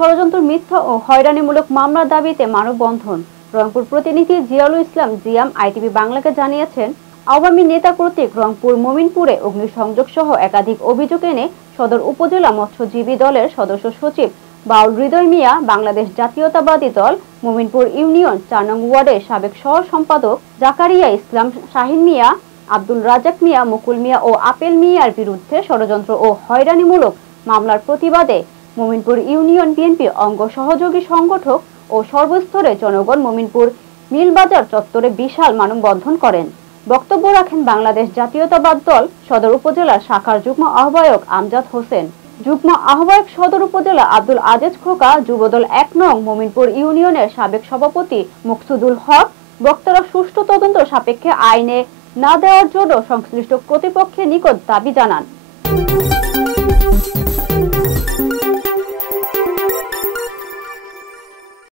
ষড়যন্ত্র, মিথ্যা ও হয়রানিমূলক মামলার দাবিতে মানববন্ধন। রংপুর প্রতিনিধি জিয়াউল ইসলাম জিয়াম আইটিভি বাংলাকে জানিয়েছেন, আওয়ামী নেতা কর্তৃক রংপুর মোমিনপুরে অগ্নিসংযোগ সহ একাধিক অভিযোগ এনে সদর উপজেলা মৎস্যজীবী দলের সদস্য সচিব বাউল হৃদয় মিয়া, বাংলাদেশ জাতীয়তাবাদী দল মোমিনপুর ইউনিয়ন ৪ নং ওয়ার্ডের সাবেক সহ সম্পাদক জাকারিয়া ইসলাম, শাহিন মিয়া, আব্দুল রাজাক মিয়া, মুকুল মিয়া ও আপেল মিয়ার বিরুদ্ধে ষড়যন্ত্র ও হয়রানিমূলক মামলার প্রতিবাদে মোমিনপুর ইউনিয়ন বিএনপি অঙ্গ সহযোগী সংগঠক ও সর্বস্তরের জনগণ মোমিনপুর মিলবাজার চত্বরে বিশাল মানববন্ধন করেন। বক্তব্য রাখেন বাংলাদেশ জাতীয়তাবাদ দল সদর উপজেলা শাখার যুগ্ম আহ্বায়ক আমজাদ হোসেন, যুগ্ম আহ্বায়ক সদর উপজেলা আব্দুল আজিজ খোকা, যুবদল ১ নং মোমিনপুর ইউনিয়নের সাবেক সভাপতি মুকসুদুল হক। বক্তারা সুষ্ঠু তদন্ত সাপেক্ষে আইনে না দেওয়ার জন্য সংশ্লিষ্ট কর্তৃপক্ষের নিকট দাবি জানান।